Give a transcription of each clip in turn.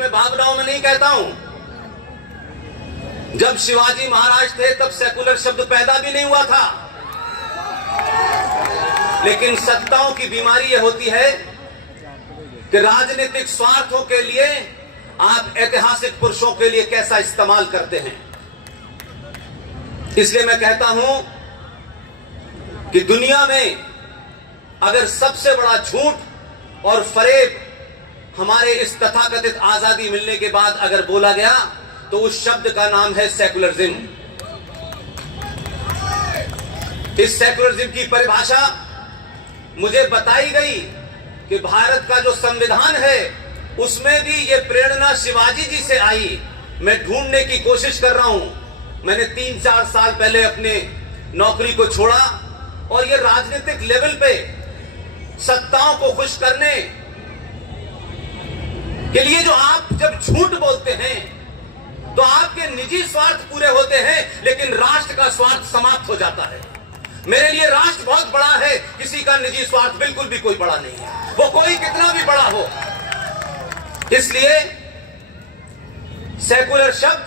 इसमें भावनाओं में नहीं कहता हूं। जब शिवाजी महाराज थे तब सेकुलर शब्द पैदा भी नहीं हुआ था। लेकिन सत्ताओं की बीमारी यह होती है कि राजनीतिक स्वार्थों के लिए आप ऐतिहासिक पुरुषों के लिए कैसा इस्तेमाल करते हैं। इसलिए मैं कहता हूं कि दुनिया में अगर सबसे बड़ा झूठ और फरेब हमारे इस तथाकथित आजादी मिलने के बाद अगर बोला गया तो उस शब्द का नाम है सेकुलरिज्म। इस सेकुलरिज्म की परिभाषा मुझे बताई गई कि भारत का जो संविधान है उसमें भी ये प्रेरणा शिवाजी जी से आई। मैं ढूंढने की कोशिश कर रहा हूं। मैंने 3-4 साल पहले अपने नौकरी को छोड़ा और ये राजनीतिक लेवल पे सत्ताओं को खुश करने के लिए जो आप जब झूठ बोलते हैं तो आपके निजी स्वार्थ पूरे होते हैं, लेकिन राष्ट्र का स्वार्थ समाप्त हो जाता है। मेरे लिए राष्ट्र बहुत बड़ा है, किसी का निजी स्वार्थ बिल्कुल भी कोई बड़ा नहीं है, वो कोई कितना भी बड़ा हो। इसलिए सेकुलर शब्द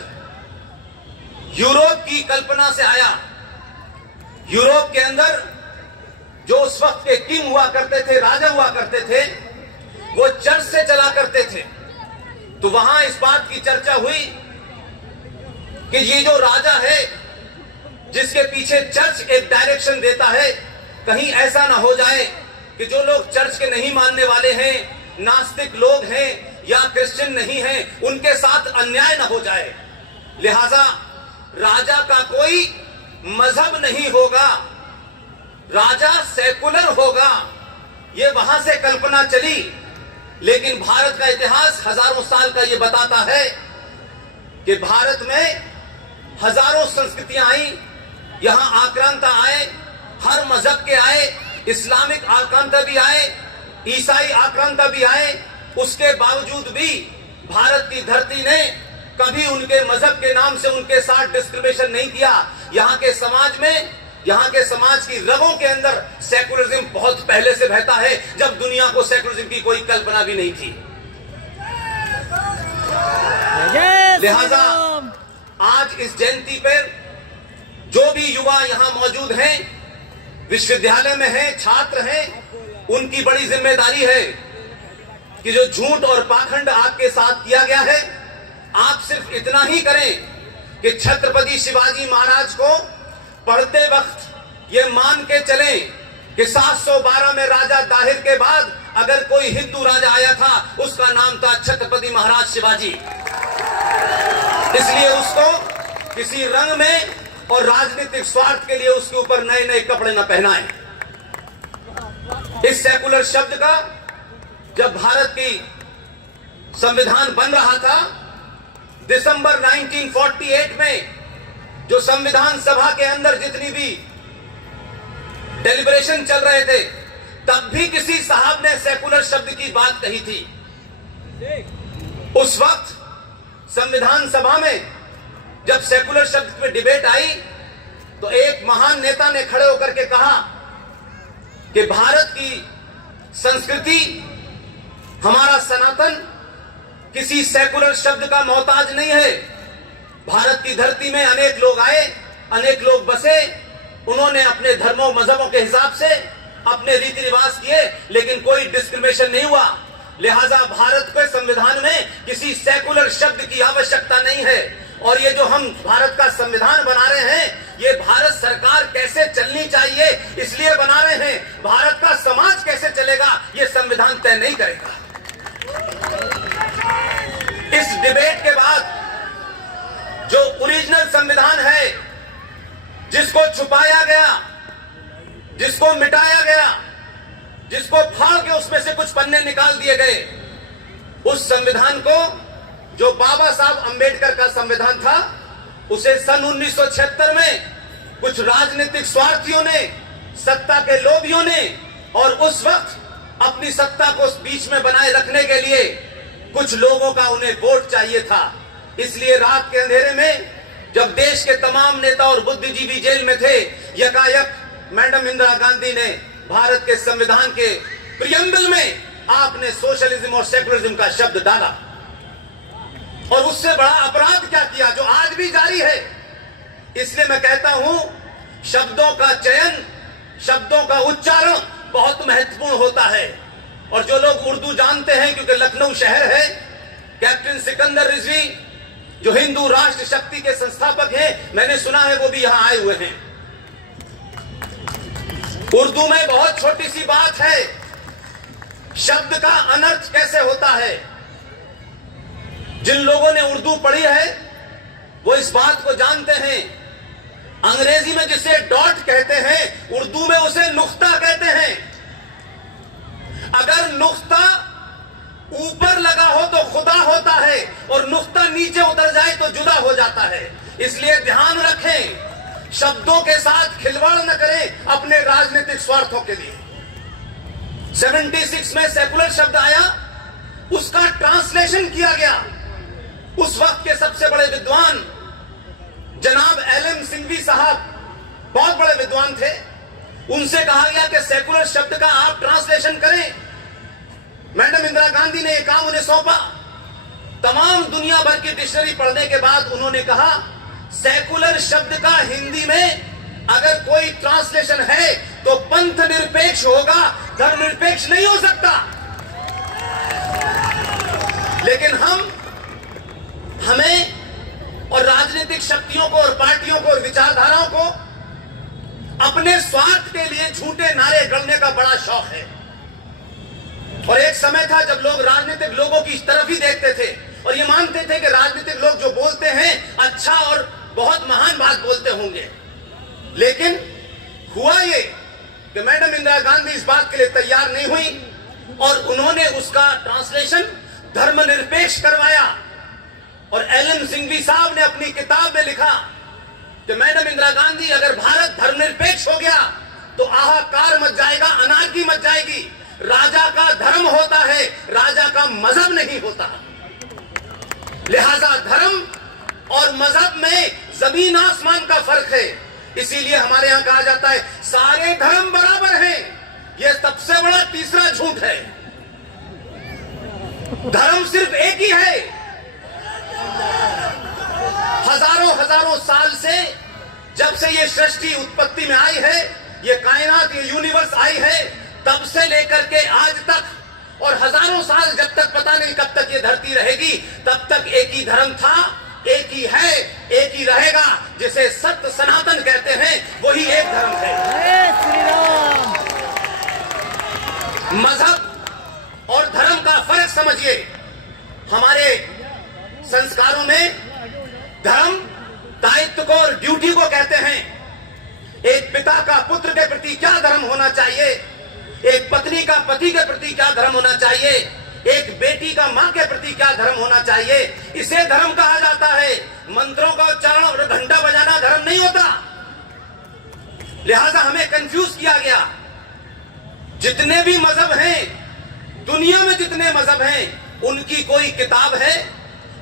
यूरोप की कल्पना से आया। यूरोप के अंदर जो उस वक्त के किंग हुआ करते थे, राजा हुआ करते थे, वो चर्च से चला करते थे। तो वहां इस बात की चर्चा हुई कि ये जो राजा है जिसके पीछे चर्च एक डायरेक्शन देता है, कहीं ऐसा ना हो जाए कि जो लोग चर्च के नहीं मानने वाले हैं, नास्तिक लोग हैं या क्रिश्चियन नहीं हैं, उनके साथ अन्याय ना हो जाए। लिहाजा राजा का कोई मजहब नहीं होगा, राजा सेकुलर होगा। ये वहां से कल्पना चली। लेकिन भारत का इतिहास हजारों साल का ये बताता है कि भारत में हजारों संस्कृतियां आई, यहां आक्रांता आए, हर मजहब के आए, इस्लामिक आक्रांता भी आए, ईसाई आक्रांता भी आए। उसके बावजूद भी भारत की धरती ने कभी उनके मजहब के नाम से उनके साथ डिस्क्रिमिनेशन नहीं किया। यहाँ के समाज में, यहाँ के समाज की रगों के अंदर सेकुलरिज्म बहुत पहले से बहता है, जब दुनिया को सेकुलरिज्म की कोई कल्पना भी नहीं थी। लिहाजा आज इस जयंती पर जो भी युवा यहां मौजूद हैं, विश्वविद्यालय में हैं, छात्र हैं, उनकी बड़ी जिम्मेदारी है कि जो झूठ और पाखंड आपके साथ किया गया है, आप सिर्फ इतना ही करें कि छत्रपति शिवाजी महाराज को पढ़ते वक्त ये मान के चलें कि 712 में राजा दाहिर के बाद अगर कोई हिंदू राजा आया था, उसका नाम था छत्रपति महाराज शिवाजी। इसलिए उसको किसी रंग में और राजनीतिक स्वार्थ के लिए उसके ऊपर नए नए कपड़े न पहनाएं। इस सेकुलर शब्द का जब भारत की संविधान बन रहा था, दिसंबर 1948 में जो संविधान सभा के अंदर जितनी भी डेलिब्रेशन चल रहे थे, तब भी किसी साहब ने सेकुलर शब्द की बात कही थी। उस वक्त संविधान सभा में जब सेकुलर शब्द पे डिबेट आई तो एक महान नेता ने खड़े होकर के कहा कि भारत की संस्कृति, हमारा सनातन किसी सेकुलर शब्द का मोहताज नहीं है। भारत की धरती में अनेक लोग आए, अनेक लोग बसे, उन्होंने अपने धर्मों मजहबों के हिसाब से अपने रीति रिवाज किए, लेकिन कोई डिस्क्रिमिनेशन नहीं हुआ। लिहाजा भारत के संविधान में किसी सेकुलर शब्द की आवश्यकता नहीं है। और ये जो हम भारत का संविधान बना रहे हैं, ये भारत सरकार कैसे चलनी चाहिए इसलिए बना रहे हैं। भारत का समाज कैसे चलेगा ये संविधान तय नहीं करेगा। इस डिबेट के बाद जो ओरिजिनल संविधान है, जिसको छुपाया गया, जिसको मिटाया गया, जिसको फाड़ के उसमें से कुछ पन्ने निकाल दिए गए, उस संविधान को जो बाबा साहब अंबेडकर का संविधान था, उसे सन 1976 में कुछ राजनीतिक स्वार्थियों ने, सत्ता के लोभियों ने, और उस वक्त अपनी सत्ता को बीच में बनाए रखने के लिए कुछ लोगों का उन्हें वोट चाहिए था। इसलिए रात के अंधेरे में जब देश के तमाम नेता और बुद्धिजीवी जेल में थे, यकायक मैडम इंदिरा गांधी ने भारत के संविधान के प्रियम्बल में आपने सोशलिज्म और सेकुलरिज्म का शब्द डाला। और उससे बड़ा अपराध क्या किया जो आज भी जारी है। इसलिए मैं कहता हूं, शब्दों का चयन, शब्दों का उच्चारण बहुत महत्वपूर्ण होता है। और जो लोग उर्दू जानते हैं, क्योंकि लखनऊ शहर है, कैप्टन सिकंदर रिजवी जो हिंदू राष्ट्र शक्ति के संस्थापक हैं, मैंने सुना है वो भी यहां आए हुए हैं। उर्दू में बहुत छोटी सी बात है, शब्द का अनर्थ कैसे होता है। जिन लोगों ने उर्दू पढ़ी है वो इस बात को जानते हैं। अंग्रेजी में जिसे डॉट कहते हैं, उर्दू में उसे नुक्ता कहते हैं। अगर नुक्ता ऊपर लगा हो तो खुदा होता है, और नुक्ता नीचे उतर जाए तो जुदा हो जाता है। इसलिए ध्यान रखें, शब्दों के साथ खिलवाड़ न करें अपने राजनीतिक स्वार्थों के लिए। 76 में सेकुलर शब्द आया, उसका ट्रांसलेशन किया गया। उस वक्त के सबसे बड़े विद्वान जनाब एलएम सिंघवी साहब बहुत बड़े विद्वान थे, उनसे कहा गया कि सेकुलर शब्द का आप ट्रांसलेशन करें। मैडम इंदिरा गांधी ने यह काम उन्हें सौंपा। तमाम दुनिया भर की डिक्शनरी पढ़ने के बाद उन्होंने कहा, सेकुलर शब्द का हिंदी में अगर कोई ट्रांसलेशन है तो पंथ निरपेक्ष होगा, धर्मनिरपेक्ष नहीं हो सकता। लेकिन हमें और राजनीतिक शक्तियों को और पार्टियों को और विचारधाराओं को अपने स्वार्थ के लिए झूठे नारे गढ़ने का बड़ा शौक है। और एक समय था जब लोग राजनीतिक लोगों की तरफ ही देखते थे और ये मानते थे कि राजनीतिक लोग जो बोलते हैं अच्छा और बहुत महान बात बोलते होंगे। लेकिन हुआ ये कि मैडम इंदिरा गांधी इस बात के लिए तैयार नहीं हुई और उन्होंने उसका ट्रांसलेशन धर्मनिरपेक्ष करवाया। और एलएम सिंघवी साहब ने अपनी किताब में लिखा कि मैडम इंदिरा गांधी, अगर भारत धर्मनिरपेक्ष हो गया तो हाहाकार मच जाएगा, अनार्की मच जाएगी। राजा का धर्म होता है, राजा का मजहब नहीं होता। लिहाजा धर्म और मजहब में जमीन आसमान का फर्क है। इसीलिए हमारे यहां कहा जाता है सारे धर्म बराबर हैं। यह सबसे बड़ा तीसरा झूठ है। धर्म सिर्फ एक ही है। हजारों साल से, जब से ये सृष्टि उत्पत्ति में आई है, ये कायनात, ये यूनिवर्स आई है, तब से लेकर के आज तक, और हजारों साल जब तक पता नहीं कब तक ये धरती रहेगी, तब तक एक ही धर्म था, एक ही है, एक ही रहेगा। जिसे सत्य सनातन कहते हैं, वही एक धर्म है। मजहब और धर्म का फर्क समझिए। हमारे संस्कारों में धर्म दायित्व को और ड्यूटी को कहते हैं। एक पिता का पुत्र के प्रति क्या धर्म होना चाहिए, एक पत्नी का पति के प्रति क्या धर्म होना चाहिए, एक बेटी का मां के प्रति क्या धर्म होना चाहिए, इसे धर्म कहा जाता है। मंत्रों का उच्चारण और घंटा बजाना धर्म नहीं होता। लिहाजा हमें कंफ्यूज किया गया। जितने भी मजहब हैं, दुनिया में जितने मजहब हैं, उनकी कोई किताब है,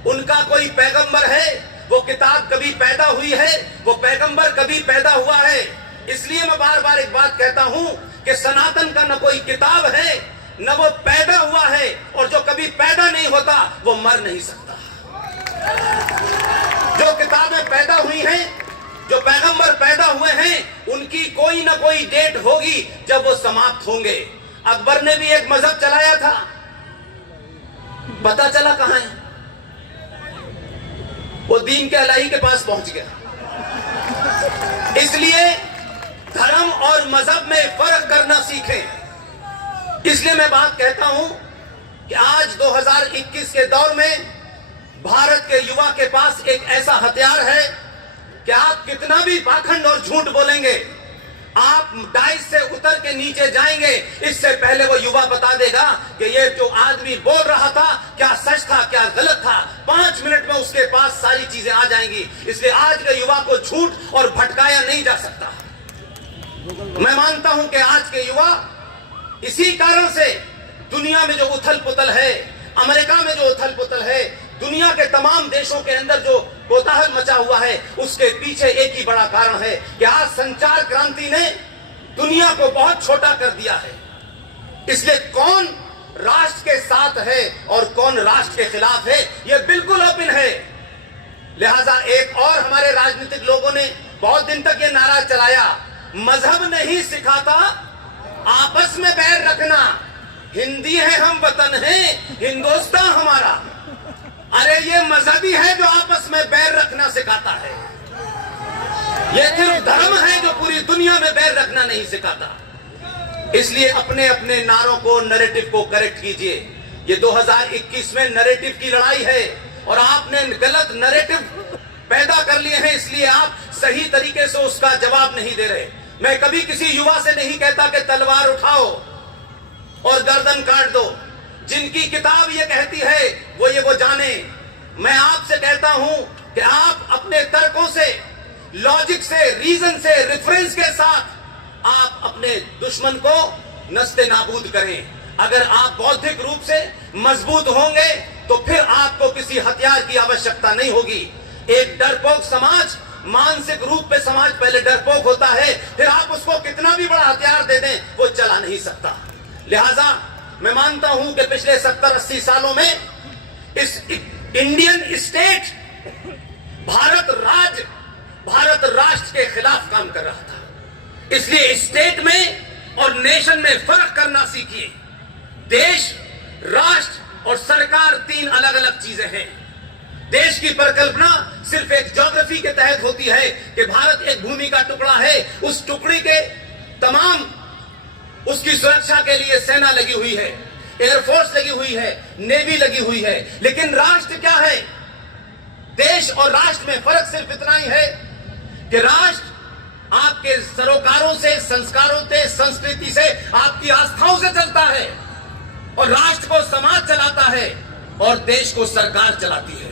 उनका कोई पैगंबर है। वो किताब कभी पैदा हुई है, वो पैगंबर कभी पैदा हुआ है। इसलिए मैं बार बार एक बात कहता हूं कि सनातन का न कोई किताब है, न वो पैदा हुआ है, और जो कभी पैदा नहीं होता वो मर नहीं सकता। जो किताबें पैदा हुई हैं, जो पैगंबर पैदा हुए हैं, उनकी कोई न कोई डेट होगी जब वो समाप्त होंगे। अकबर ने भी एक मजहब चलाया था, पता चला कहां है, वो दीन के अलाही के पास पहुंच गया। इसलिए धर्म और मजहब में फर्क करना सीखें। इसलिए मैं बात कहता हूं कि आज 2021 के दौर में भारत के युवा के पास एक ऐसा हथियार है कि आप कितना भी पाखंड और झूठ बोलेंगे, आप डाइस से उतर के नीचे जाएंगे, इससे पहले वो युवा बता देगा कि ये जो आदमी बोल रहा था क्या सच था क्या गलत था। 5 मिनट में उसके पास सारी चीजें आ जाएंगी। इसलिए आज के युवा को झूठ और भटकाया नहीं जा सकता। मैं मानता हूं कि आज के युवा इसी कारण से दुनिया में जो उथल पुथल है, अमेरिका में जो उथल पुथल है, दुनिया के तमाम देशों के अंदर जो कोताहल मचा हुआ है, उसके पीछे एक ही बड़ा कारण है कि आज संचार क्रांति ने दुनिया को बहुत छोटा कर दिया है। इसलिए कौन राष्ट्र के साथ है और कौन राष्ट्र के खिलाफ है, यह बिल्कुल ओपन है। लिहाजा एक और हमारे राजनीतिक लोगों ने बहुत दिन तक यह नारा चलाया, मजहब नहीं सिखाता आपस में बैर रखना, हिंदी है हम वतन है हिंदुस्तान हमारा। अरे ये मजहबी है जो आपस में बैर रखना सिखाता है, ये सिर्फ धर्म है जो पूरी दुनिया में बैर रखना नहीं सिखाता। इसलिए अपने अपने नारों को, नैरेटिव को करेक्ट कीजिए। ये 2021 में नैरेटिव की लड़ाई है और आपने गलत नैरेटिव पैदा कर लिए हैं, इसलिए आप सही तरीके से उसका जवाब नहीं दे रहे। मैं कभी किसी युवा से नहीं कहता कि तलवार उठाओ और गर्दन काट दो। जिनकी किताब ये कहती है वो जाने। मैं आपसे कहता हूं कि आप अपने तर्कों से, लॉजिक से, रीजन से, रेफरेंस के साथ आप अपने दुश्मन को नस्ते नाबूद करें। अगर आप बौद्धिक रूप से मजबूत होंगे तो फिर आपको किसी हथियार की आवश्यकता नहीं होगी। एक डरपोक समाज, मानसिक रूप पे समाज पहले डरपोक होता है, फिर आप उसको कितना भी बड़ा हथियार दे दें वो चला नहीं सकता। लिहाजा मैं मानता हूं कि पिछले 70-80 सालों में इस इंडियन स्टेट भारत राष्ट्र के खिलाफ काम कर रहा था। इसलिए स्टेट में और नेशन में फर्क करना सीखिए। देश, राष्ट्र और सरकार तीन अलग अलग चीजें हैं। देश की परिकल्पना सिर्फ एक ज्योग्राफी के तहत होती है कि भारत एक भूमि का टुकड़ा है, उस टुकड़ी के तमाम उसकी सुरक्षा के लिए सेना लगी हुई है, एयरफोर्स लगी हुई है, नेवी लगी हुई है। लेकिन राष्ट्र क्या है? देश और राष्ट्र में फर्क सिर्फ इतना ही है कि राष्ट्र आपके सरोकारों से, संस्कारों से, संस्कृति से, आपकी आस्थाओं से चलता है और राष्ट्र को समाज चलाता है और देश को सरकार चलाती है।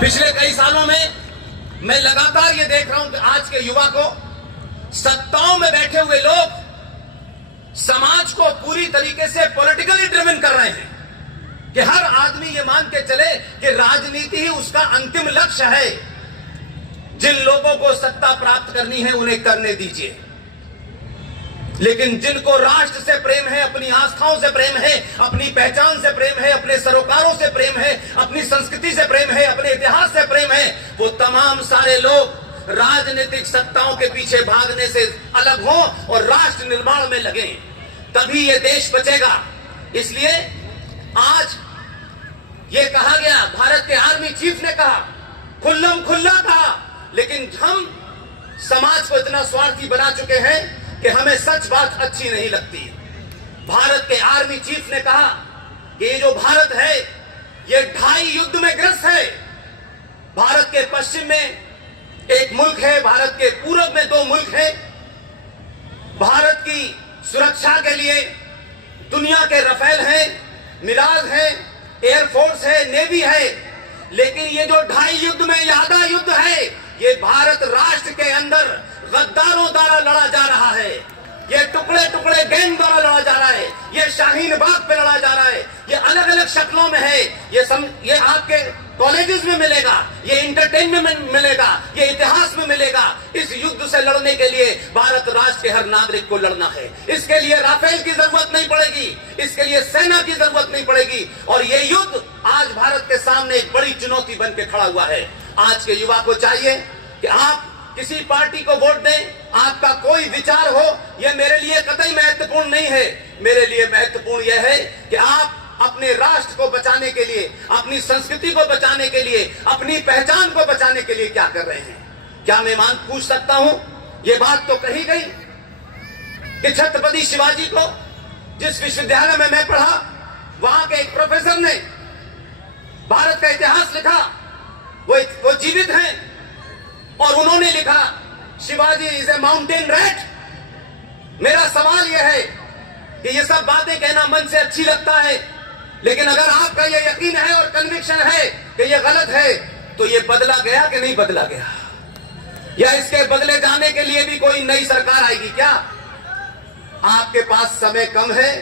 पिछले कई सालों में मैं लगातार ये देख रहा हूं कि आज के युवा को, सत्ताओं में बैठे हुए लोग समाज को पूरी तरीके से पॉलिटिकली ड्रिवन कर रहे हैं कि हर आदमी ये मान के चले कि राजनीति ही उसका अंतिम लक्ष्य है। जिन लोगों को सत्ता प्राप्त करनी है उन्हें करने दीजिए, लेकिन जिनको राष्ट्र से प्रेम है, अपनी आस्थाओं से प्रेम है, अपनी पहचान से प्रेम है, अपने सरोकारों से प्रेम है, अपनी संस्कृति से प्रेम है, अपने इतिहास से प्रेम है, वो तमाम सारे लोग राजनीतिक सत्ताओं के पीछे भागने से अलग हों और राष्ट्र निर्माण में लगे, तभी ये देश बचेगा। इसलिए आज ये कहा गया, भारत के आर्मी चीफ ने कहा, खुल्लम खुल्ला कहा, लेकिन हम समाज को इतना स्वार्थी बना चुके हैं कि हमें सच बात अच्छी नहीं लगती। भारत के आर्मी चीफ ने कहा कि ये जो भारत है ये 2.5 युद्ध में ग्रस्त है। भारत के पश्चिम में एक मुल्क है, भारत के पूरब में 2 मुल्क हैं। भारत की सुरक्षा के लिए दुनिया के रफेल हैं, मिराज है, एयरफोर्स है, नेवी है, लेकिन ये जो 2.5 युद्ध में ये आधा युद्ध है, ये भारत राष्ट्र के अंदर गद्दारों द्वारा लड़ा जा रहा है। ये टुकड़े टुकड़े गैंग द्वारा लड़ा जा रहा है, ये शाहीन बाग पे लड़ा जा रहा है, ये अलग अलग शक्लों में है। ये आपके कॉलेजेस में मिलेगा, ये एंटरटेनमेंट में मिलेगा, ये इतिहास में मिलेगा। इस युद्ध से लड़ने के लिए भारत राष्ट्र के हर नागरिक को लड़ना है। इसके लिए राफेल की जरूरत नहीं पड़ेगी, इसके लिए सेना की जरूरत नहीं पड़ेगी। और ये युद्ध आज भारत के सामने एक बड़ी चुनौती बन के खड़ा हुआ है। आज के युवा को चाहिए कि आप किसी पार्टी को वोट दें, आपका कोई विचार हो, यह मेरे लिए कतई महत्वपूर्ण नहीं है। मेरे लिए महत्वपूर्ण यह है कि आप अपने राष्ट्र को बचाने के लिए, अपनी संस्कृति को बचाने के लिए, अपनी पहचान को बचाने के लिए क्या कर रहे हैं। क्या मैं पूछ सकता हूं, यह बात तो कही गई कि छत्रपति शिवाजी को जिस विश्वविद्यालय में मैं पढ़ा, वहां के एक प्रोफेसर ने भारत का इतिहास लिखा, वो जीवित हैं और उन्होंने लिखा Shivaji is a mountain rat. मेरा सवाल यह है कि ये सब बातें कहना मन से अच्छी लगता है, लेकिन अगर आपका ये यकीन है और कन्विक्शन है कि ये गलत है, तो ये बदला गया कि नहीं बदला गया, या इसके बदले जाने के लिए भी कोई नई सरकार आएगी क्या? आपके पास समय कम है,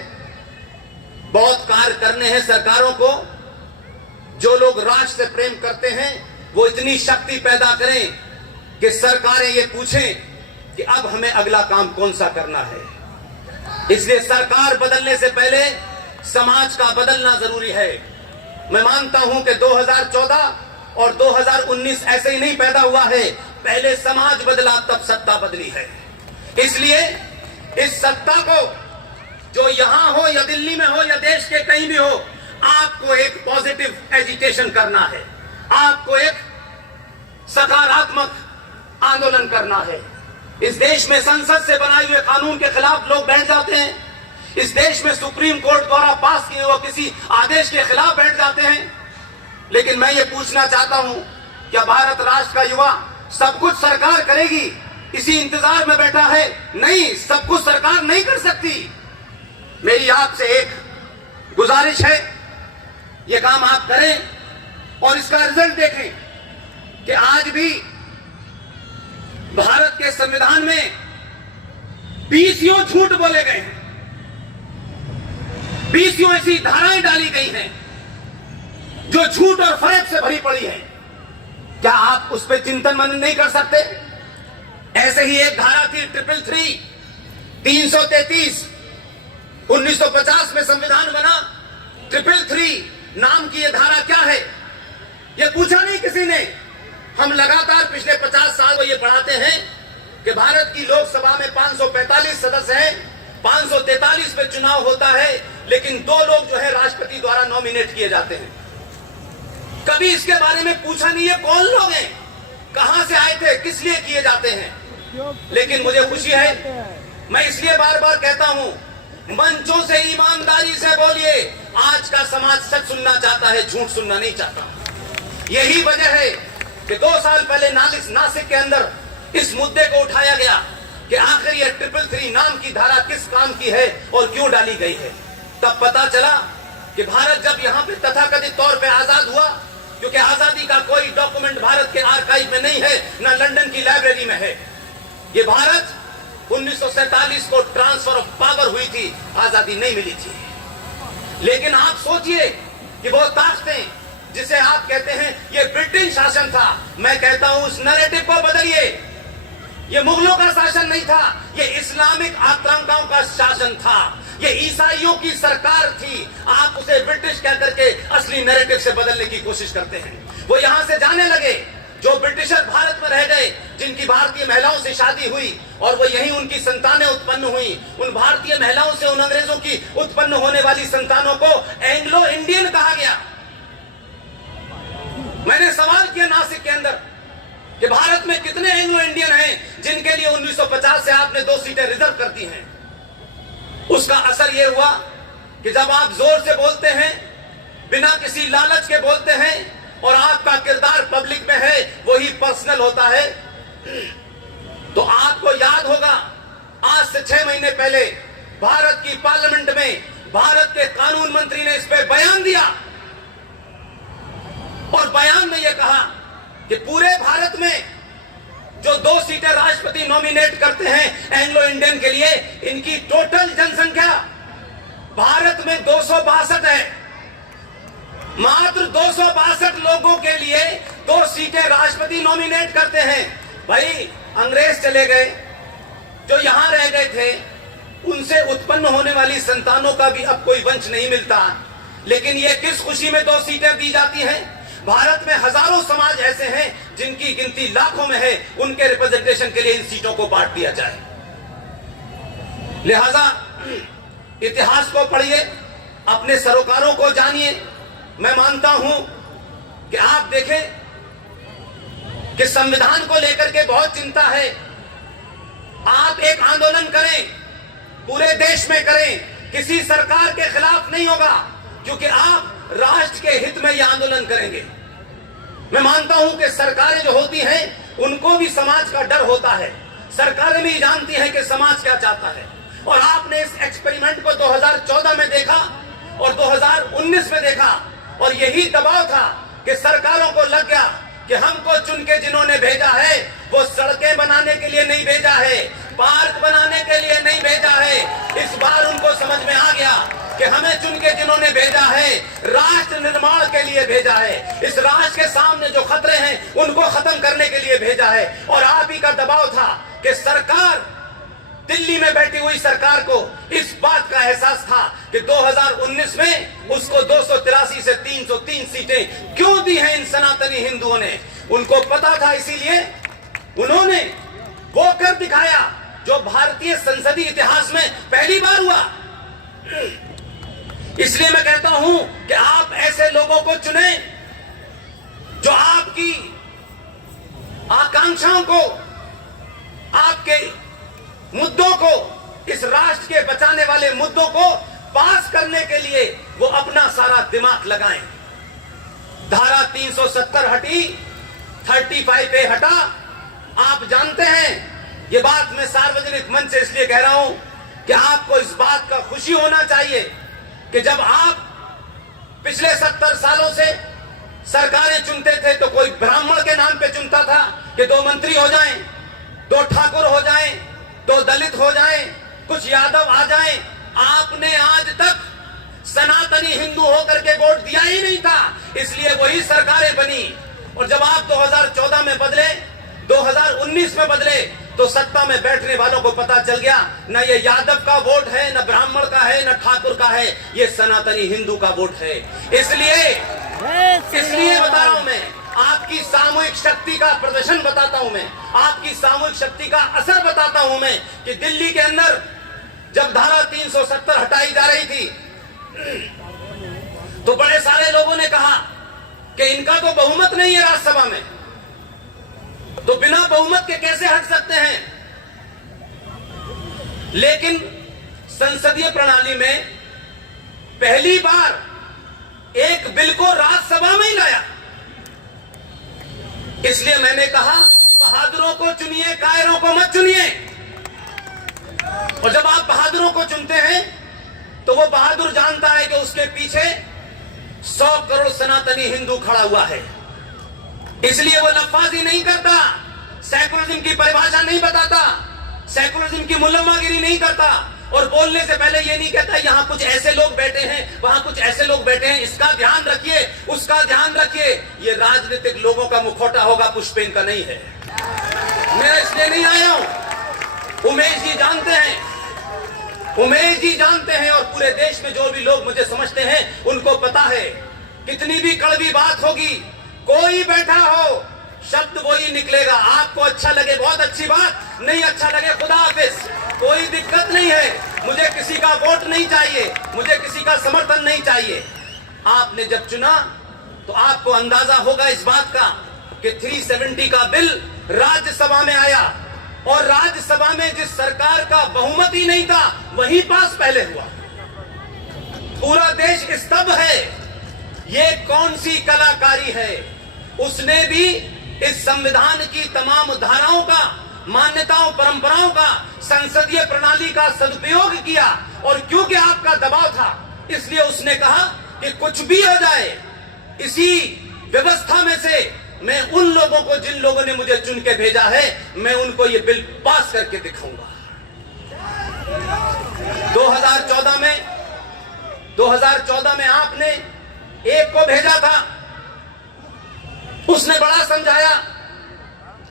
बहुत कार्य करने हैं सरकारों को। जो लोग राष्ट्र से प्रेम करते हैं वो इतनी शक्ति पैदा करें कि सरकारें ये पूछें कि अब हमें अगला काम कौन सा करना है। इसलिए सरकार बदलने से पहले समाज का बदलना जरूरी है। मैं मानता हूं कि 2014 और 2019 ऐसे ही नहीं पैदा हुआ है, पहले समाज बदला तब सत्ता बदली है। इसलिए इस सत्ता को, जो यहां हो या दिल्ली में हो या देश के कहीं भी हो, आपको एक पॉजिटिव एजिटेशन करना है, आपको एक सकारात्मक आंदोलन करना है। इस देश में संसद से बनाए हुए कानून के खिलाफ लोग बैठ जाते हैं, इस देश में सुप्रीम कोर्ट द्वारा पास किए हुए किसी आदेश के खिलाफ बैठ जाते हैं। लेकिन मैं ये पूछना चाहता हूं, क्या भारत राष्ट्र का युवा सब कुछ सरकार करेगी इसी इंतजार में बैठा है? नहीं, सब कुछ सरकार नहीं कर सकती। मेरी आपसे एक गुजारिश है, ये काम आप करें और इसका रिजल्ट देखें कि आज भी भारत के संविधान में 20 झूठ बोले गए हैं, 20 ऐसी धाराएं डाली गई हैं जो झूठ और फरेब से भरी पड़ी है। क्या आप उस पर चिंतन मनन नहीं कर सकते? ऐसे ही एक धारा थी 333, 333, 1950 में संविधान बना। 333 नाम की यह धारा क्या है, यह पूछा नहीं किसी ने। हम लगातार पिछले 50 साल को यह पढ़ाते हैं कि भारत की लोकसभा में 545 सदस्य हैं, 543 पे चुनाव होता है, लेकिन 2 लोग जो है राष्ट्रपति द्वारा नॉमिनेट किए जाते हैं। कभी इसके बारे में पूछा नहीं है कौन लोग हैं, कहां से आए थे, किस लिए किए जाते हैं। लेकिन मुझे खुशी है, मैं इसलिए बार बार कहता हूं, मंचों से ईमानदारी से बोलिए। आज का समाज सच सुनना चाहता है, झूठ सुनना नहीं चाहता। यही वजह है कि 2 साल पहले नासिक के अंदर इस मुद्दे को उठाया गया कि आखिर यह 333 नाम की धारा किस काम की है और क्यों डाली गई है। तब पता चला कि भारत जब यहां पे तथाकथित तौर पे आजाद हुआ, क्योंकि आजादी का कोई डॉक्यूमेंट भारत के आर्काइव में नहीं है, न लंदन की लाइब्रेरी में है। ये भारत 1947 को ट्रांसफर ऑफ पावर हुई थी, आजादी नहीं मिली थी। लेकिन आप सोचिए कि वो ताकतें जिसे आप कहते हैं ये ब्रिटिश शासन था, मैं कहता हूं उस नैरेटिव को बदलिए। ये मुगलों का शासन नहीं था, ये इस्लामिक आक्रांताओं का शासन था, ये ईसाइयों की सरकार थी। आप उसे ब्रिटिश कह करके असली नैरेटिव से बदलने की कोशिश करते हैं। वो यहां से जाने लगे, जो ब्रिटिशर भारत में रह गए, जिनकी भारतीय महिलाओं से शादी हुई और वो यहीं उनकी संतानें उत्पन्न हुई, उन भारतीय महिलाओं से उन अंग्रेजों की उत्पन्न होने वाली संतानों को एंग्लो इंडियन कहा गया। मैंने सवाल किया नासिक के अंदर कि भारत में कितने एंग्लो इंडियन हैं जिनके लिए 1950 से आपने 2 सीटें रिजर्व कर दी हैं। उसका असर यह हुआ कि जब आप जोर से बोलते हैं, बिना किसी लालच के बोलते हैं और आपका किरदार पब्लिक में है, वही पर्सनल होता है, तो आपको याद होगा आज से 6 महीने पहले भारत की पार्लियामेंट में भारत के कानून मंत्री ने इस पर बयान दिया और बयान में यह कहा कि पूरे भारत में जो 2 सीटें राष्ट्रपति नॉमिनेट करते हैं एंग्लो इंडियन के लिए, इनकी टोटल जनसंख्या भारत में 262 है। मात्र 262 लोगों के लिए 2 सीटें राष्ट्रपति नॉमिनेट करते हैं। भाई अंग्रेज चले गए, जो यहां रह गए थे, उनसे उत्पन्न होने वाली संतानों का भी अब कोई वंश नहीं मिलता। लेकिन ये किस खुशी में 2 सीटें दी जाती हैं? भारत में हजारों समाज ऐसे हैं जिनकी गिनती लाखों में है, उनके रिप्रेजेंटेशन के लिए इन सीटों को बांट दिया जाए। लिहाजा इतिहास को पढ़िए, अपने सरोकारों को जानिए। मैं मानता हूं कि आप देखें कि संविधान को लेकर के बहुत चिंता है। आप एक आंदोलन करें, पूरे देश में करें, किसी सरकार के खिलाफ नहीं होगा, क्योंकि आप राष्ट्र के हित में यह आंदोलन करेंगे। मैं मानता हूं कि सरकारें जो होती हैं उनको भी समाज का डर होता है, सरकारें भी जानती हैं कि समाज क्या चाहता है। और आपने इस एक्सपेरिमेंट को 2014 में देखा और 2019 में देखा, और यही दबाव था कि सरकारों को लग गया कि हमको चुन के जिन्होंने भेजा है वो सड़कें बनाने के लिए नहीं भेजा है, पार्क बनाने के लिए नहीं भेजा है। इस बार उनको समझ में आ गया कि हमें चुन के जिन्होंने भेजा है राष्ट्र निर्माण के लिए भेजा है, इस राष्ट्र के सामने जो खतरे हैं उनको खत्म करने के लिए भेजा है। और आप ही का दबाव था कि सरकार दिल्ली में बैठी हुई सरकार को इस बात का एहसास था कि 2019 में उसको 283 से 303 सीटें क्यों दी हैं इन सनातनी हिंदुओं ने। उनको पता था, इसीलिए उन्होंने वो कर दिखाया जो भारतीय संसदीय इतिहास में पहली बार हुआ। इसलिए मैं कहता हूं कि आप ऐसे लोगों को चुने जो आपकी आकांक्षाओं को, आपके मुद्दों को, इस राष्ट्र के बचाने वाले मुद्दों को पास करने के लिए वो अपना सारा दिमाग लगाएं। धारा 370 हटी, 35A हटा। आप जानते हैं, ये बात मैं सार्वजनिक मंच से इसलिए कह रहा हूं कि आपको इस बात का खुशी होना चाहिए कि जब आप पिछले 70 सालों से सरकारें चुनते थे तो कोई ब्राह्मण के नाम पे चुनता था कि 2 मंत्री हो जाएं, 2 ठाकुर हो जाएं, 2 दलित हो जाएं, कुछ यादव आ जाएं। आपने आज तक सनातनी हिंदू होकर के वोट दिया ही नहीं था, इसलिए वही सरकारें बनी। और जब आप 2014 में बदले, 2019 में बदले, तो सत्ता में बैठने वालों को पता चल गया न ये यादव का वोट है, न ब्राह्मण का है, न ठाकुर का है, ये सनातनी हिंदू का वोट है। इसलिए बता रहा हूं मैं, आपकी सामूहिक शक्ति का प्रदर्शन बताता हूं मैं, आपकी सामूहिक शक्ति का असर बताता हूं मैं कि दिल्ली के अंदर जब धारा 370 हटाई जा रही थी तो बड़े सारे लोगों ने कहा कि इनका तो बहुमत नहीं है राज्यसभा में, तो बिना बहुमत के कैसे हट सकते हैं। लेकिन संसदीय प्रणाली में पहली बार एक बिल को राज्यसभा में ही लाया। इसलिए मैंने कहा, बहादुरों को चुनिए, कायरों को मत चुनिए। और जब आप बहादुरों को चुनते हैं तो वो बहादुर जानता है कि उसके पीछे 100 करोड़ सनातनी हिंदू खड़ा हुआ है, इसलिए वो लफाजी नहीं करता, सेकुलरिज्म की परिभाषा नहीं बताता, सेकुलरिज्म की मुल्लमागिरी नहीं करता, और बोलने से पहले ये नहीं कहता यहाँ कुछ ऐसे लोग बैठे हैं, वहां कुछ ऐसे लोग बैठे हैं, इसका ध्यान रखिए, उसका ध्यान रखिए। ये राजनीतिक लोगों का मुखौटा होगा, पुष्पेन का नहीं है। मैं इसलिए नहीं आया हूं, उमेश जी जानते हैं, उमेश जी जानते हैं, और पूरे देश में जो भी लोग मुझे समझते हैं उनको पता है, कितनी भी कड़वी बात होगी, कोई बैठा हो, शब्द वही निकलेगा। आपको अच्छा लगे बहुत अच्छी बात, नहीं अच्छा लगे खुदा हाफिज, कोई दिक्कत नहीं है। मुझे किसी का वोट नहीं चाहिए, मुझे किसी का समर्थन नहीं चाहिए। आपने जब चुना तो आपको अंदाजा होगा इस बात का कि 370 का बिल राज्यसभा में आया, और राज्यसभा में जिस सरकार का बहुमत ही नहीं था वही पास पहले हुआ। पूरा देश स्तब्ध है, ये कौन सी कलाकारी है। उसने भी इस संविधान की तमाम धाराओं का, मान्यताओं, परंपराओं का, संसदीय प्रणाली का सदुपयोग किया, और क्योंकि आपका दबाव था इसलिए उसने कहा कि कुछ भी हो जाए, इसी व्यवस्था में से मैं उन लोगों को, जिन लोगों ने मुझे चुन के भेजा है, मैं उनको ये बिल पास करके दिखाऊंगा। 2014 में आपने एक को भेजा था, उसने बड़ा समझाया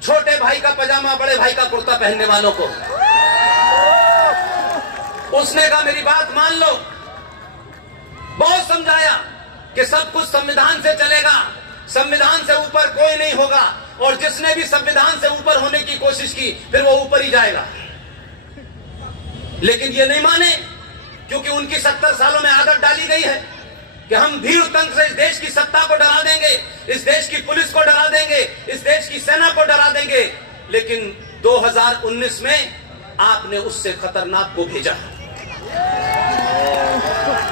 छोटे भाई का पजामा बड़े भाई का कुर्ता पहनने वालों को। उसने कहा मेरी बात मान लो, बहुत समझाया कि सब कुछ संविधान से चलेगा, संविधान से ऊपर कोई नहीं होगा, और जिसने भी संविधान से ऊपर होने की कोशिश की फिर वो ऊपर ही जाएगा। लेकिन ये नहीं माने, क्योंकि उनकी 70 सालों में आदत डाली गई है कि हम भीड़ तंत्र से इस देश की सत्ता को डरा देंगे, इस देश की पुलिस को डरा देंगे, इस देश की सेना को डरा देंगे। लेकिन 2019 में आपने उससे खतरनाक को भेजा,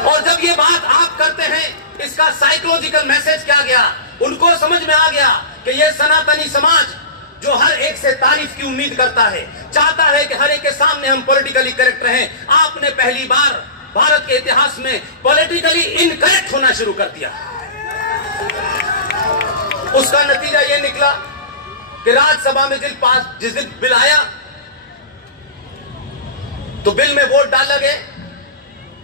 और जब ये बात आप करते हैं, इसका साइकोलॉजिकल मैसेज क्या गया, उनको समझ में आ गया कि ये सनातनी समाज जो हर एक से तारीफ की उम्मीद करता है, चाहता है कि हर एक के सामने हम पॉलिटिकली करेक्ट रहें। आपने पहली बार भारत के इतिहास में पॉलिटिकली इनकरेक्ट होना शुरू कर दिया। उसका नतीजा यह निकला कि राज्यसभा में जिस दिन बिल आया तो बिल में वोट डाला गए,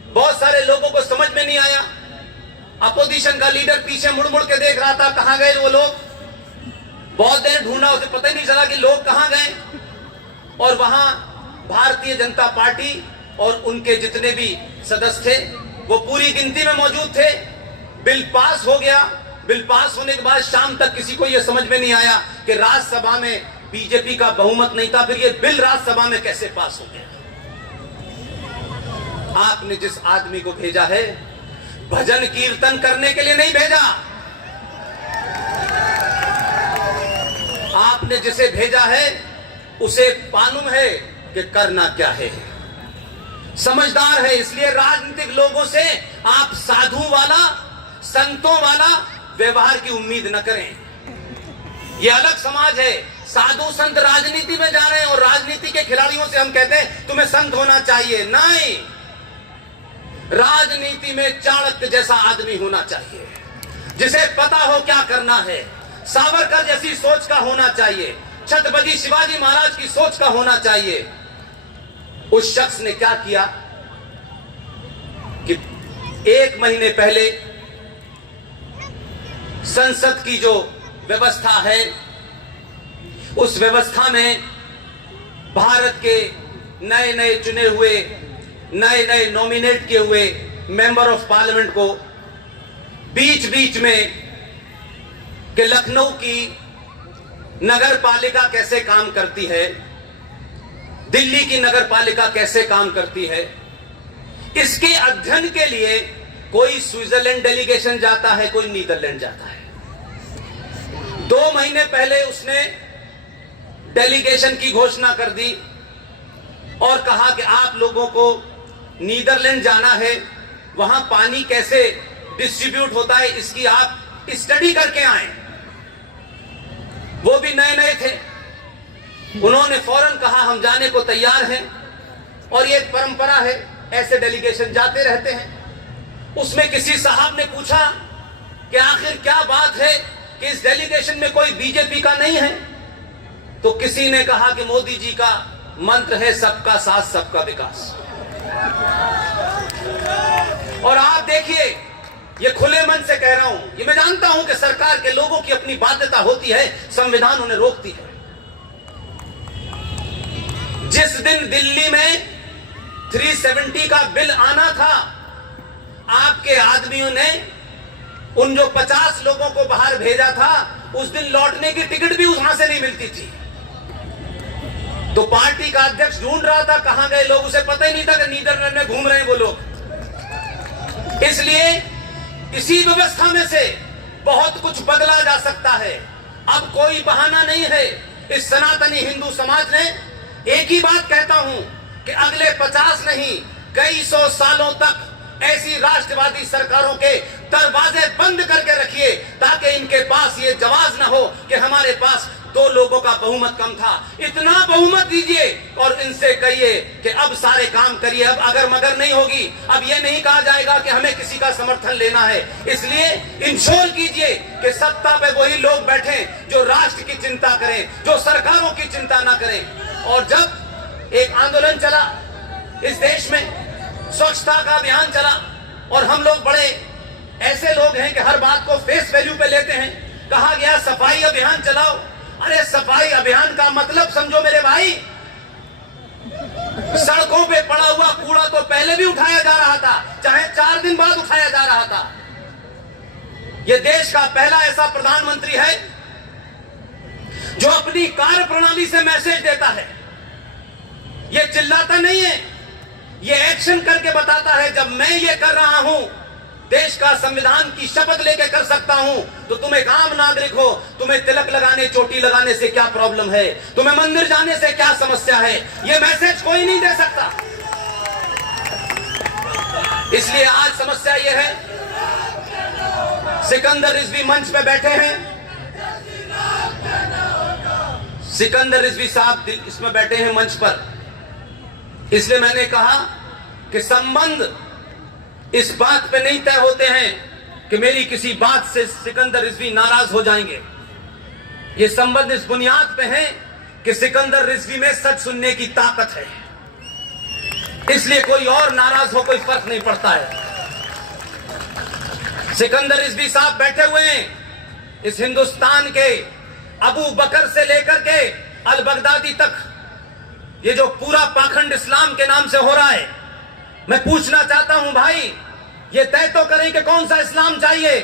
बहुत सारे लोगों को समझ में नहीं आया। अपोजिशन का लीडर पीछे मुड़ मुड़ के देख रहा था, कहां गए वो लोग। बहुत देर ढूंढा, उसे पता ही नहीं चला कि लोग कहां गए। और वहां भारतीय जनता पार्टी और उनके जितने भी सदस्य थे वो पूरी गिनती में मौजूद थे। बिल पास हो गया। बिल पास होने के बाद शाम तक किसी को यह समझ में नहीं आया कि राज्यसभा में बीजेपी का बहुमत नहीं था, फिर यह बिल राज्यसभा में कैसे पास हो गया। आपने जिस आदमी को भेजा है भजन कीर्तन करने के लिए नहीं भेजा, आपने जिसे भेजा है उसे मालूम है कि करना क्या है, समझदार है। इसलिए राजनीतिक लोगों से आप साधु वाला, संतों वाला व्यवहार की उम्मीद न करें। यह अलग समाज है। साधु संत राजनीति में जा रहे हैं और राजनीति के खिलाड़ियों से हम कहते हैं तुम्हें संत होना चाहिए। नहीं, राजनीति में चाणक्य जैसा आदमी होना चाहिए, जिसे पता हो क्या करना है। सावरकर जैसी सोच का होना चाहिए, छत्रपति शिवाजी महाराज की सोच का होना चाहिए। उस शख्स ने क्या किया कि 1 महीने पहले संसद की जो व्यवस्था है उस व्यवस्था में भारत के नए नए चुने हुए, नए नए नॉमिनेट किए हुए मेंबर ऑफ पार्लियामेंट को बीच बीच में कि लखनऊ की नगर पालिका कैसे काम करती है, दिल्ली की नगर पालिका कैसे काम करती है, इसके अध्ययन के लिए कोई स्विट्जरलैंड डेलीगेशन जाता है, कोई नीदरलैंड जाता है। 2 महीने पहले उसने डेलीगेशन की घोषणा कर दी और कहा कि आप लोगों को नीदरलैंड जाना है, वहां पानी कैसे डिस्ट्रीब्यूट होता है इसकी आप स्टडी करके आए। वो भी नए नए थे, उन्होंने फौरन कहा हम जाने को तैयार हैं। और ये परंपरा है, ऐसे डेलीगेशन जाते रहते हैं। उसमें किसी साहब ने पूछा कि आखिर क्या बात है कि इस डेलीगेशन में कोई बीजेपी का नहीं है। तो किसी ने कहा कि मोदी जी का मंत्र है सबका साथ सबका विकास। और आप देखिए, ये खुले मन से कह रहा हूं, ये मैं जानता हूं कि सरकार के लोगों की अपनी बाध्यता होती है, संविधान उन्हें रोकती है। जिस दिन दिल्ली में 370 का बिल आना था, आपके आदमियों ने उन जो 50 लोगों को बाहर भेजा था, उस दिन लौटने की टिकट भी वहां से नहीं मिलती थी। तो पार्टी का अध्यक्ष ढूंढ रहा था कहां गए लोग, उसे पता ही नहीं था कि नीदरलैंड में घूम रहे हैं वो लोग। इसलिए इसी व्यवस्था में से बहुत कुछ बदला जा सकता है। अब कोई बहाना नहीं है। इस सनातनी हिंदू समाज ने एक ही बात कहता हूं कि अगले 50 नहीं कई 100 सालों तक ऐसी राष्ट्रवादी सरकारों के दरवाजे बंद करके रखिए, ताकि इनके पास ये जवाब ना हो कि हमारे पास 2 लोगों का बहुमत कम था। इतना बहुमत दीजिए और इनसे कहिए कि अब सारे काम करिए, अब अगर मगर नहीं होगी। अब ये नहीं कहा जाएगा कि हमें किसी का समर्थन लेना है। इसलिए इंश्योर कीजिए कि सत्ता पे वही लोग बैठे जो राष्ट्र की चिंता करें, जो सरकारों की चिंता ना करें। और जब एक आंदोलन चला इस देश में, स्वच्छता का अभियान चला, और हम लोग बड़े ऐसे लोग हैं कि हर बात को फेस वैल्यू पे लेते हैं। कहा गया सफाई अभियान चलाओ। अरे सफाई अभियान का मतलब समझो मेरे भाई, सड़कों पे पड़ा हुआ कूड़ा तो पहले भी उठाया जा रहा था, चाहे 4 दिन बाद उठाया जा रहा था। यह देश का पहला ऐसा प्रधानमंत्री है जो अपनी कार्य प्रणाली से मैसेज देता है। यह चिल्लाता नहीं है, यह एक्शन करके बताता है। जब मैं ये कर रहा हूं, देश का संविधान की शपथ लेके कर सकता हूं, तो तुम एक आम नागरिक हो, तुम्हें तिलक लगाने, चोटी लगाने से क्या प्रॉब्लम है, तुम्हें मंदिर जाने से क्या समस्या है, यह मैसेज कोई नहीं दे सकता। इसलिए आज समस्या यह है, सिकंदर रिजवी मंच पे बैठे हैं, सिकंदर रिजवी साहब इसमें बैठे हैं मंच पर। इसलिए मैंने कहा कि संबंध इस बात पे नहीं तय होते हैं कि मेरी किसी बात से सिकंदर रिजवी नाराज हो जाएंगे। ये संबंध इस बुनियाद पे है कि सिकंदर रिजवी में सच सुनने की ताकत है। इसलिए कोई और नाराज हो, कोई फर्क नहीं पड़ता है। सिकंदर रिजवी साहब बैठे हुए हैं इस हिंदुस्तान के अबू बकर से लेकर के अल बगदादी तक ये जो पूरा पाखंड इस्लाम के नाम से हो रहा है, मैं पूछना चाहता हूं भाई, ये तय तो करें कि कौन सा इस्लाम चाहिए।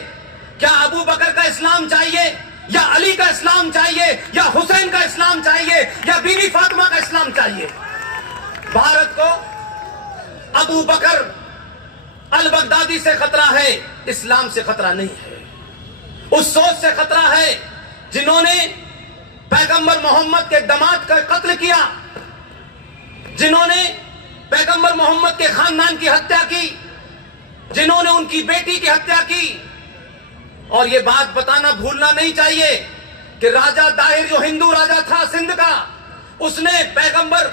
क्या अबू बकर का इस्लाम चाहिए, या अली का इस्लाम चाहिए, या हुसैन का इस्लाम चाहिए, या बीबी फातिमा का इस्लाम चाहिए। भारत को अबू बकर अल बगदादी से खतरा है, इस्लाम से खतरा नहीं है। उस सोच से खतरा है जिन्होंने पैगंबर मोहम्मद के दामाद का कत्ल किया, जिन्होंने पैगंबर मोहम्मद के खानदान की हत्या की, जिन्होंने उनकी बेटी की हत्या की। और यह बात बताना भूलना नहीं चाहिए कि राजा दाहिर जो हिंदू राजा था सिंध का, उसने पैगंबर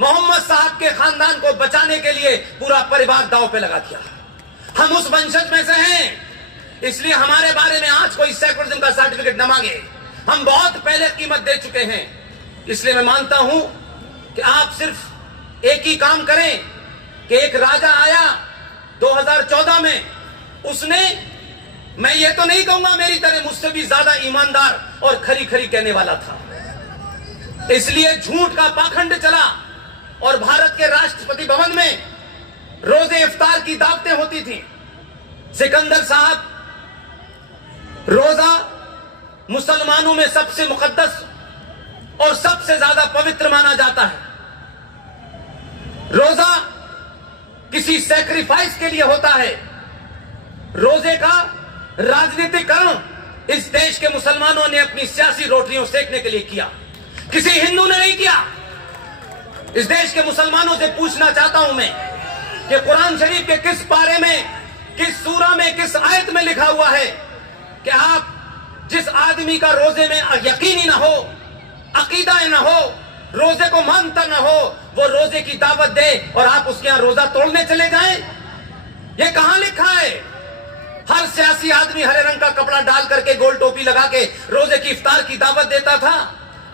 मोहम्मद साहब के खानदान को बचाने के लिए पूरा परिवार दांव पे लगा दिया। हम उस वंशज में से हैं, इसलिए हमारे बारे में आज कोई सेकुलरिज्म का सर्टिफिकेट न मांगे। हम बहुत पहले कीमत दे चुके हैं। इसलिए मैं मानता हूं कि आप सिर्फ एक ही काम करें कि एक राजा आया 2014 में, उसने, मैं ये तो नहीं कहूंगा मेरी तरह, मुझसे भी ज्यादा ईमानदार और खरी खरी कहने वाला था। इसलिए झूठ का पाखंड चला और भारत के राष्ट्रपति भवन में रोजे इफ्तार की दावतें होती थी। सिकंदर साहब, रोजा मुसलमानों में सबसे मुकद्दस और सबसे ज्यादा पवित्र माना जाता है। रोजा किसी सैक्रिफाइस के लिए होता है। रोजे का राजनीतिकरण इस देश के मुसलमानों ने अपनी सियासी रोटियों सेकने के लिए किया, किसी हिंदू ने नहीं किया। इस देश के मुसलमानों से पूछना चाहता हूं मैं कि कुरान शरीफ के किस पारे में, किस सूरा में, किस आयत में लिखा हुआ है कि आप जिस आदमी का रोजे में यकीन ही ना हो, अकीदा ना हो, रोजे को मानता ना हो, वो रोजे की दावत दे और आप उसके यहां रोजा तोड़ने चले जाएं? ये कहां लिखा है? हर सियासी आदमी हरे रंग का कपड़ा डाल करके गोल टोपी लगा के रोजे की इफ्तार की दावत देता था।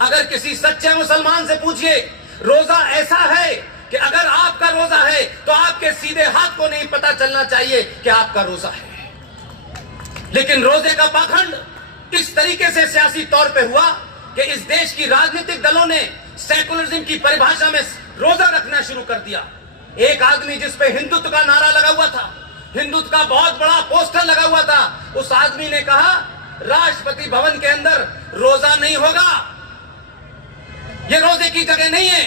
अगर किसी सच्चे मुसलमान से पूछिए, रोजा ऐसा है कि अगर आपका रोजा है तो आपके सीधे हाथ को नहीं पता चलना चाहिए कि आपका रोजा है। लेकिन रोजे का पाखंड इस तरीके से सियासी तौर पे हुआ कि इस देश की राजनीतिक दलों ने सेकुलरिज्म की परिभाषा में रोजा रखना शुरू कर दिया। एक आदमी जिस पे हिंदुत्व का नारा लगा हुआ था, हिंदुत्व का बहुत बड़ा पोस्टर लगा हुआ था, उस आदमी ने कहा राष्ट्रपति भवन के अंदर रोजा नहीं होगा, ये रोजे की जगह नहीं है।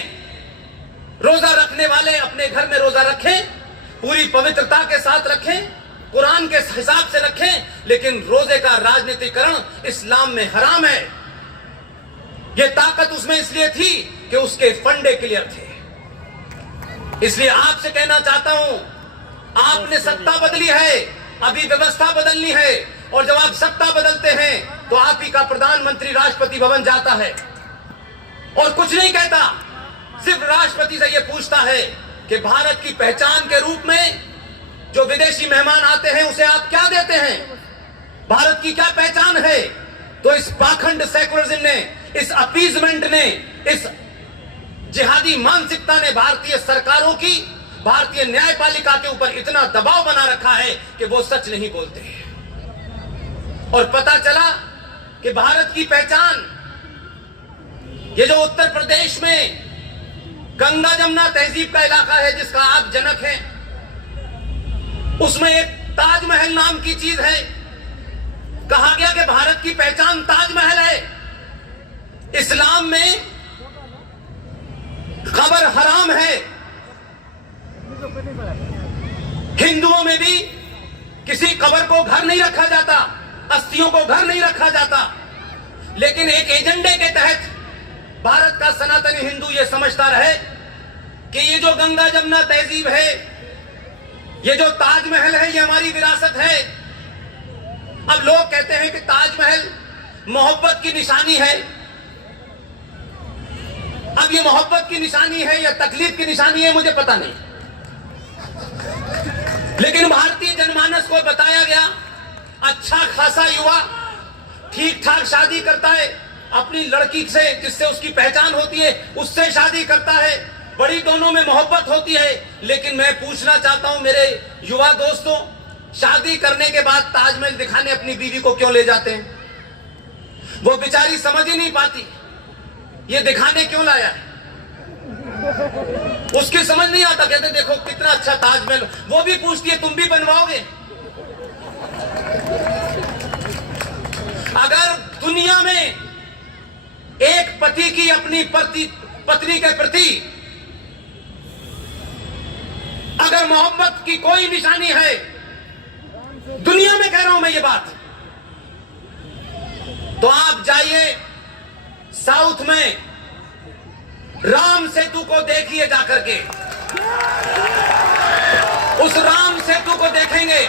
रोजा रखने वाले अपने घर में रोजा रखें, पूरी पवित्रता के साथ रखें, कुरान के हिसाब से रखें, लेकिन रोजे का राजनीतिकरण इस्लाम में हराम है। यह ताकत उसमें इसलिए थी कि उसके फंडे क्लियर थे। इसलिए आपसे कहना चाहता हूं, आपने सत्ता बदली है, अभी व्यवस्था बदलनी है, और जब आप सत्ता बदलते हैं तो आप ही का प्रधानमंत्री राष्ट्रपति भवन जाता है और कुछ नहीं कहता, सिर्फ राष्ट्रपति से यह पूछता है कि भारत की पहचान के रूप में जो विदेशी मेहमान आते हैं उसे आप क्या देते हैं, भारत की क्या पहचान है। तो इस पाखंड सेकुलरिज्म ने, इस अपीजमेंट ने, इस जिहादी मानसिकता ने भारतीय सरकारों की, भारतीय न्यायपालिका के ऊपर इतना दबाव बना रखा है कि वो सच नहीं बोलते। और पता चला कि भारत की पहचान, ये जो उत्तर प्रदेश में गंगा जमुना तहजीब का इलाका है जिसका आप जनक हैं, उसमें एक ताजमहल नाम की चीज है। कहा गया कि भारत की पहचान ताजमहल है। इस्लाम में कब्र हराम है, हिंदुओं में भी किसी कब्र को घर नहीं रखा जाता, अस्थियों को घर नहीं रखा जाता। लेकिन एक एजेंडे के तहत भारत का सनातनी हिंदू यह समझता रहे कि ये जो गंगा जमुना तहजीब है, ये जो ताजमहल है, ये हमारी विरासत है। अब लोग कहते हैं कि ताजमहल मोहब्बत की निशानी है। अब ये मोहब्बत की निशानी है या तकलीफ की निशानी है, मुझे पता नहीं। लेकिन भारतीय जनमानस को बताया गया, अच्छा खासा युवा ठीक ठाक शादी करता है, अपनी लड़की से जिससे उसकी पहचान होती है उससे शादी करता है, बड़ी दोनों में मोहब्बत होती है। लेकिन मैं पूछना चाहता हूं मेरे युवा दोस्तों, शादी करने के बाद ताजमहल दिखाने अपनी बीवी को क्यों ले जाते हैं? वो बेचारी समझ ही नहीं पाती ये दिखाने क्यों लाया है। उसकी समझ नहीं आता, कहते देखो कितना अच्छा ताजमहल। वो भी पूछती है तुम भी बनवाओगे? अगर दुनिया में एक पति की अपनी पत्नी के प्रति अगर मोहब्बत की कोई निशानी है, दुनिया में कह रहा हूं मैं ये बात, तो आप जाइए साउथ में राम सेतु को देखिए जाकर के। उस राम सेतु को देखेंगे,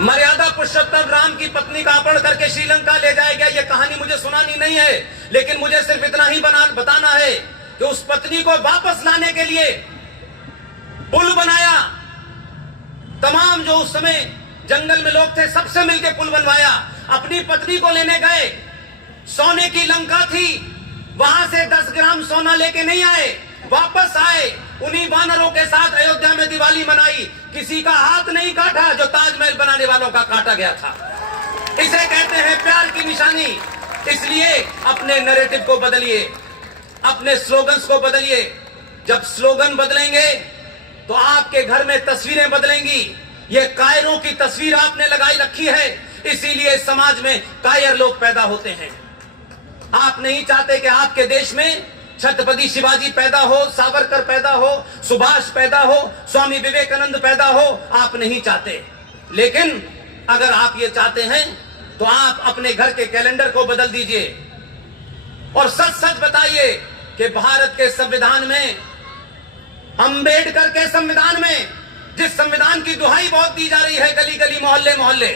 मर्यादा पुरुषोत्तम राम की पत्नी का अपहरण करके श्रीलंका ले जाया गया। यह कहानी मुझे सुनानी नहीं है, लेकिन मुझे सिर्फ इतना ही बताना है कि उस पत्नी को वापस लाने के लिए पुल बनाया। तमाम जो उस समय जंगल में लोग थे सबसे मिलकर पुल बनवाया। अपनी पत्नी को लेने गए, सोने की लंका थी, वहां से 10 ग्राम सोना लेके नहीं आए, वापस आए, उन्हीं वानरों के साथ अयोध्या में दिवाली मनाई। किसी का हाथ नहीं काटा जो ताजमहल बनाने वालों का काटा गया था। इसे कहते हैं प्यार की निशानी। इसलिए अपने नैरेटिव को बदलिए, अपने स्लोगन्स को बदलिए। जब स्लोगन बदलेंगे तो आपके घर में तस्वीरें बदलेंगी। ये कायरों की तस्वीर आपने लगाई रखी है, इसीलिए समाज में कायर लोग पैदा होते हैं। आप नहीं चाहते कि आपके देश में छत्रपति शिवाजी पैदा हो, सावरकर पैदा हो, सुभाष पैदा हो, स्वामी विवेकानंद पैदा हो, आप नहीं चाहते। लेकिन अगर आप ये चाहते हैं तो आप अपने घर के कैलेंडर को बदल दीजिए और सच सच बताइए कि भारत के संविधान में, अंबेडकर के संविधान में, जिस संविधान की दुहाई बहुत दी जा रही है गली गली मोहल्ले मोहल्ले,